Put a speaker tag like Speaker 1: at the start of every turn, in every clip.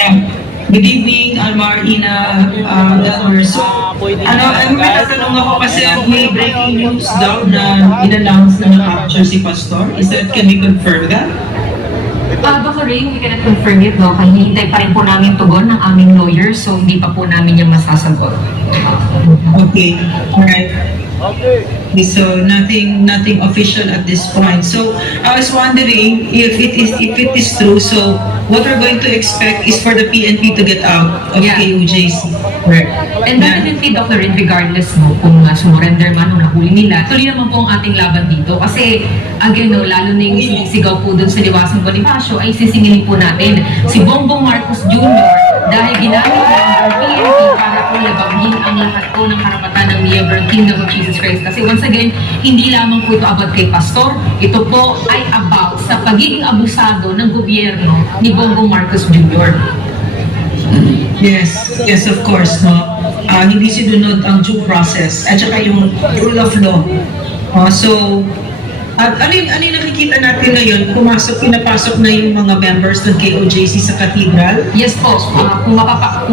Speaker 1: Good evening, Almar, Ina, uh, Delmer. So, ano, ano may tatanong ako kasi may breaking news daw na in-announce na na-capture si Pastor. Is that, can we confirm that?
Speaker 2: Uh, Dr. Ray, we cannot confirm it, no? Kaya hinihintay pa rin po namin tugon ng aming lawyer, so hindi pa po namin yung masasagot.
Speaker 1: Okay, alright. Okay, so nothing, nothing official at this point. So I was wondering if it is, if it is true, so what we're going to expect is for the PNP to get out of
Speaker 2: Yeah.
Speaker 1: KUJC. Correct.
Speaker 2: And definitely, Dr. Ray, regardless mo kung uh, sumurrender man o nahuli nila, tuloy naman po ang ating laban dito. Kasi, again, no, lalo na yung sinisigaw po doon sa Liwasang Bonifacio, ay sisingilin po natin si Bongbong Marcos Jr. dahil ginamit niya ang PNP para po labaghin ang lahat po ng karapatan Miyembro Kingdom of Jesus Christ. Kasi once again, hindi lamang po ito about kay Pastor, ito po ay about sa pagiging abusado ng gobyerno ni Bongbong Marcos Jr.
Speaker 1: Yes, yes, of course, no. Ah, hindi sinunod ang due process at saka yung rule of law. Ah, so, at ano yung, ano yung nakikita natin ngayon? Pumasok, pinapasok na yung mga members ng KOJC sa cathedral.
Speaker 2: Yes po, uh, kung mapapa...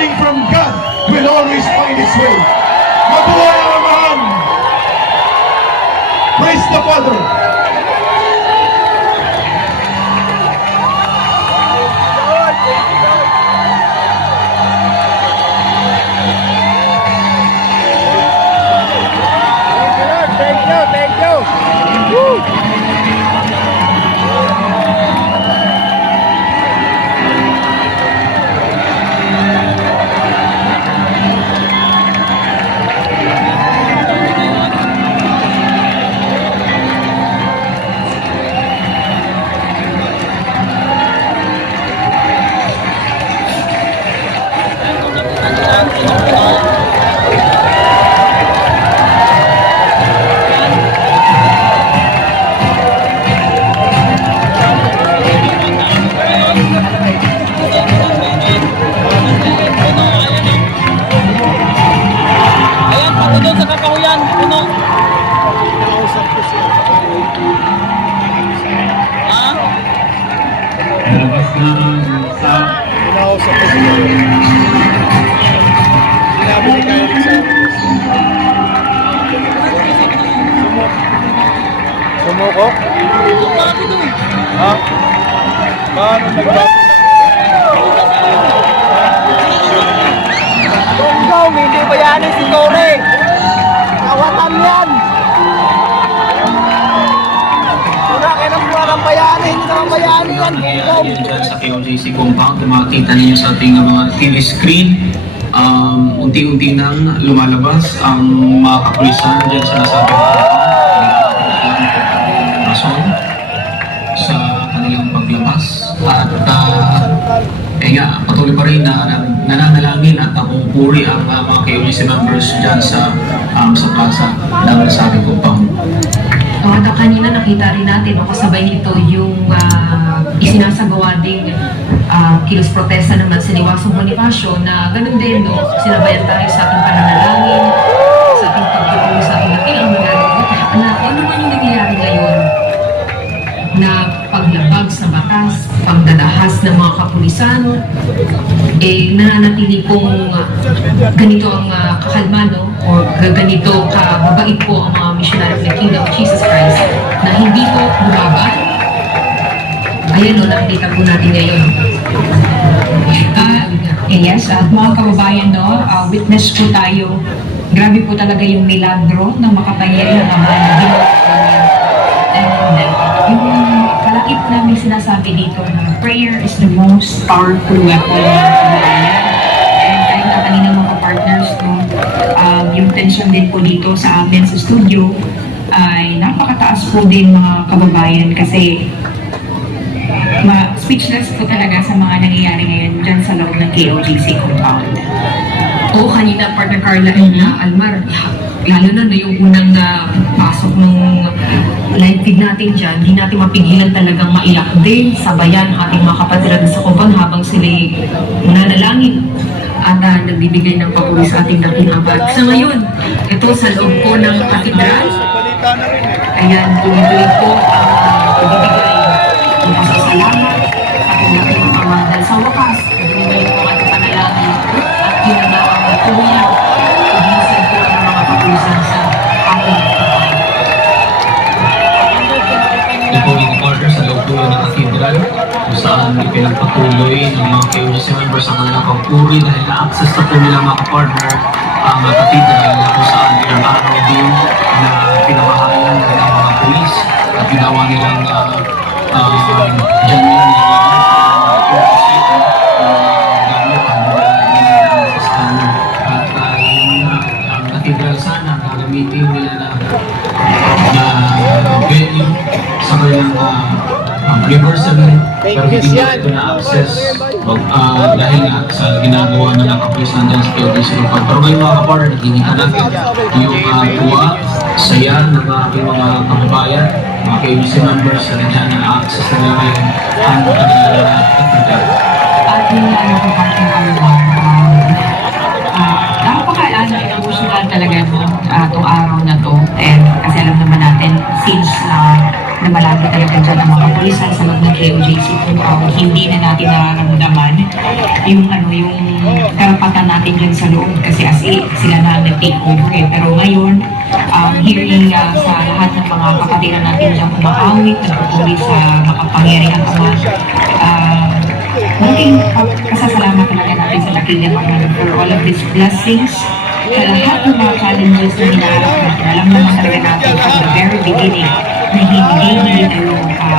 Speaker 3: coming from God will always find its way. Mabuhay ang Amahan! Praise the Father!
Speaker 4: Ha?
Speaker 5: Paano nagbago? Gonggong, hindi ba yan si Tore? Kawatan yan! Kunakin ang buwan ng
Speaker 6: hindi naman bayani sa KOJC compound, makikita ninyo sa ating mga TV screen, um, unti-unti nang lumalabas ang mga kapulisan dyan sa nasabi. Kanilang paglabas. At uh, eh nga, patuloy pa rin na, na nananalangin at napupuri ang uh, mga KOJC members dyan sa, um, sa plaza ng nasabing compound.
Speaker 2: O, at kanina nakita rin natin, no, kasabay nito yung ah, isinasagawa ding uh, kilos protesta naman sa Niwasong Bonifacio na ganun din, no, sinabayan tayo sa ating pananalangin, eh nananatili pong ah, ganito ang uh, kakalma, no? O ganito kababait po ang mga missionary of the Kingdom of Jesus Christ na hindi po bumaban. Ayan o, nakita po natin ngayon.
Speaker 7: Ah, yes, at mga kababayan, no, ah, witness po tayo. Grabe po talaga yung milagro ng makapangyarihan ng naging And yung palagi po namin sinasabi dito na prayer is the most powerful weapon yung tension din po dito sa amin sa studio ay napakataas po din mga kababayan kasi ma speechless po talaga sa mga nangyayari ngayon dyan sa loob ng KOGC compound.
Speaker 2: Oo, kanina partner Carla and uh, Almar, lalo na no, yung unang uh, pasok ng live natin dyan, hindi natin mapigilan talagang maiyak din, sabayan ating mga kapatiran sa kumpan habang sila nanalangin at uh, nagbibigay ng papuri sa ating dakilabat. Sa ngayon, ito sa loob po ng katedral, ayan, tuloy-tuloy po ang uh, pagbibigay ng pasasalamat sa ating ng Ama. Sa wakas,
Speaker 6: saan ipinagpatuloy ng mga KOGC members ang kanilang pagpuri dahil na-access na po nila mga partner ang uh, katedral na kung saan araw din na pinabahayan ng mga pulis at ginawa nilang uh, uh, dyan yun nilalagay ang hindi ito na-access uh, dahil nga sa ginagawa na ng kapulisan dyan sa KOTC Lupag. Pero ngayon mga kapartner, nakikinig natin yung uh, tuwa, saya ng ating mga kababayan, mga KOTC members na nandiyan na access na nila ngayon ang kanilang uh, katedral.
Speaker 7: At yung ano po partner Almar, um, ah, napaka-ano, emotional talaga no, ah, tong araw na to. And kasi alam naman natin, since uh, na malagi talaga dyan ang mga kapulisan sa loob ng KOJC compound, hindi na natin nararamdaman yung ano, yung karapatan natin dyan sa loob kasi as in, sila na nag-take over eh. Pero ngayon, um, hearing uh, sa lahat ng mga kapatiran natin dyan kumakawit, nagpupuri sa makapangyarihan Ama, um, Malaking pasasalamat talaga natin sa dakilang Ama for all of these blessings sa lahat ng mga challenges na hinaharap natin. Alam naman talaga natin from the very beginning na hindi um, ng.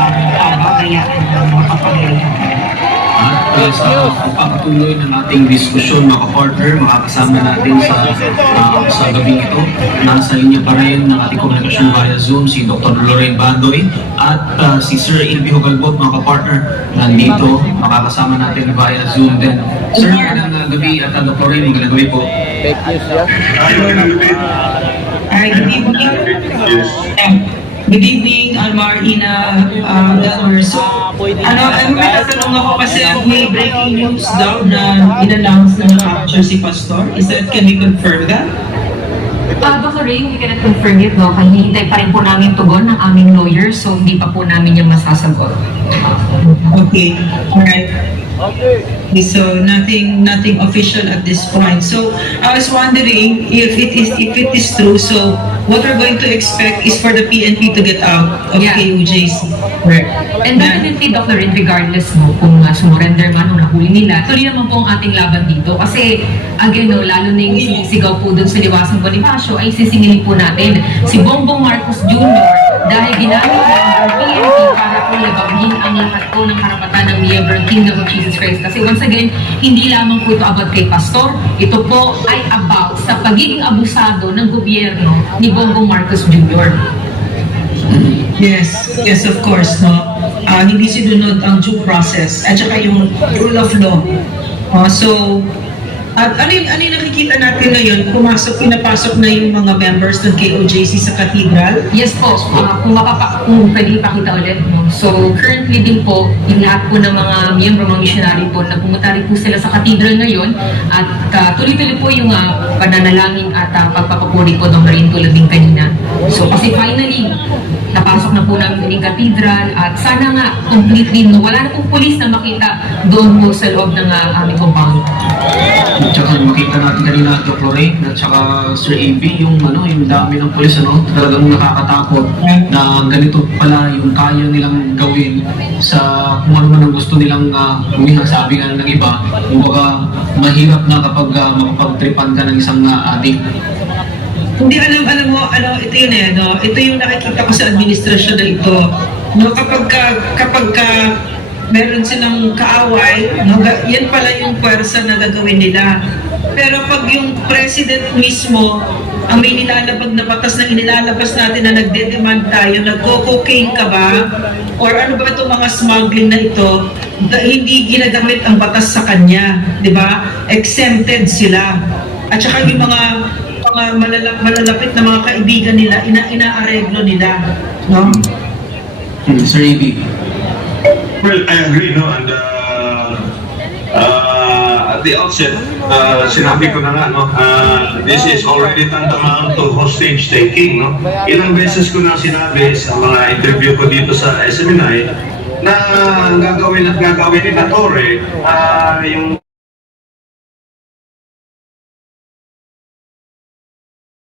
Speaker 6: At uh, sa pagpapatuloy ng ating diskusyon mga partner, makakasama natin sa uh, sa gabi ito. Nasa linya pa rin ng ating komunikasyon via Zoom si Dr. Lorraine Bandoy at uh, si Sir Ilvi Hugalbot mga partner nandito. Makakasama natin via Zoom din. Sir, magandang uh, gabi at uh, Dr. Lorraine, magandang gabi po.
Speaker 5: Fake news yan.
Speaker 1: Alright, good evening. Um, Good evening, Almar, Ina, uh, Delmer. So, ano, ano may tatanong ako kasi may breaking news daw na in-announce na na-capture si Pastor. Is that, can we confirm that?
Speaker 2: Uh, Dr. Ray, we cannot confirm it, no? Kasi hinihintay pa rin po namin tugon ng aming lawyer, so hindi pa po namin yung masasagot.
Speaker 1: Okay, alright. Okay, so nothing nothing official at this point. So I was wondering if it is if it is true. So what we're going to expect is for the PNP to get out of
Speaker 2: Yeah.
Speaker 1: KUJC. Correct.
Speaker 2: And definitely, Dr. Red, regardless mo kung uh, sumurrender man o nahuli nila, tuloy naman po ang ating laban dito. Kasi, again, no, lalo na yung sinisigaw po dun sa Liwasang Bonifacio, ay sisingilin po natin si Bongbong Marcos Jr. dahil ginamit lang ang PNP para po labahin ang lahat po ng karapatan ng miyembro ng Kingdom of Jesus Christ. Kasi once again, hindi lamang po ito about kay Pastor, ito po ay about sa pagiging abusado ng gobyerno ni Bongbong Marcos Jr.
Speaker 1: Yes, yes of course, no. Ah, hindi sinunod ang due process at saka yung rule of law. Ah, so, at ano yung, ano yung nakikita natin ngayon? Pumasok, pinapasok na yung mga members ng KOJC sa cathedral.
Speaker 2: Yes po, ah, kung, mapapa, kung pwede ipakita ulit. No? So, currently din po, yung lahat po ng mga miyembro, mga missionary po, na pumunta rin po sila sa cathedral ngayon at ah, tuloy-tuloy po yung ah, pananalangin at uh, pagpapapuri po ng Marine tulad din kanina. So, kasi finally, napasok na po namin yung cathedral at sana nga completely, no, wala na pong pulis na makita doon po sa loob ng ah, aming compound.
Speaker 6: At saka makita natin kanina Doc Lorraine at saka Sir AB yung ano yung dami ng pulis ano talagang nakakatakot na ganito pala yung kaya nilang gawin sa kung ano man ang gusto nilang uh, umihang sabi nga ng iba kumbaga mahirap na kapag uh, makapagtripan ka ng isang uh, adik
Speaker 1: Hindi alam, alam mo, ano, ito yun eh, no? Ito yung nakikita ko sa administrasyon na ito. No, kapag ka, kapag ka meron silang kaaway, no, yan pala yung pwersa na gagawin nila. Pero pag yung president mismo, ang may nilalabag na batas na inilalabas natin na nagde-demand tayo, nagko-cocaine ka ba? Or ano ba itong mga smuggling na ito? Da- hindi ginagamit ang batas sa kanya, di ba? Exempted sila. At saka yung mga mga malala- malalapit na mga kaibigan nila, ina inaareglo nila. No?
Speaker 6: hmm, Sir AB
Speaker 8: Well, I agree, no? And at the outset, uh, sinabi ko na nga, no? Uh, this is already tantamount to hostage taking, no? Ilang beses ko na sinabi sa mga interview ko dito sa SMNI na gagawin at gagawin ni Torre, uh, yung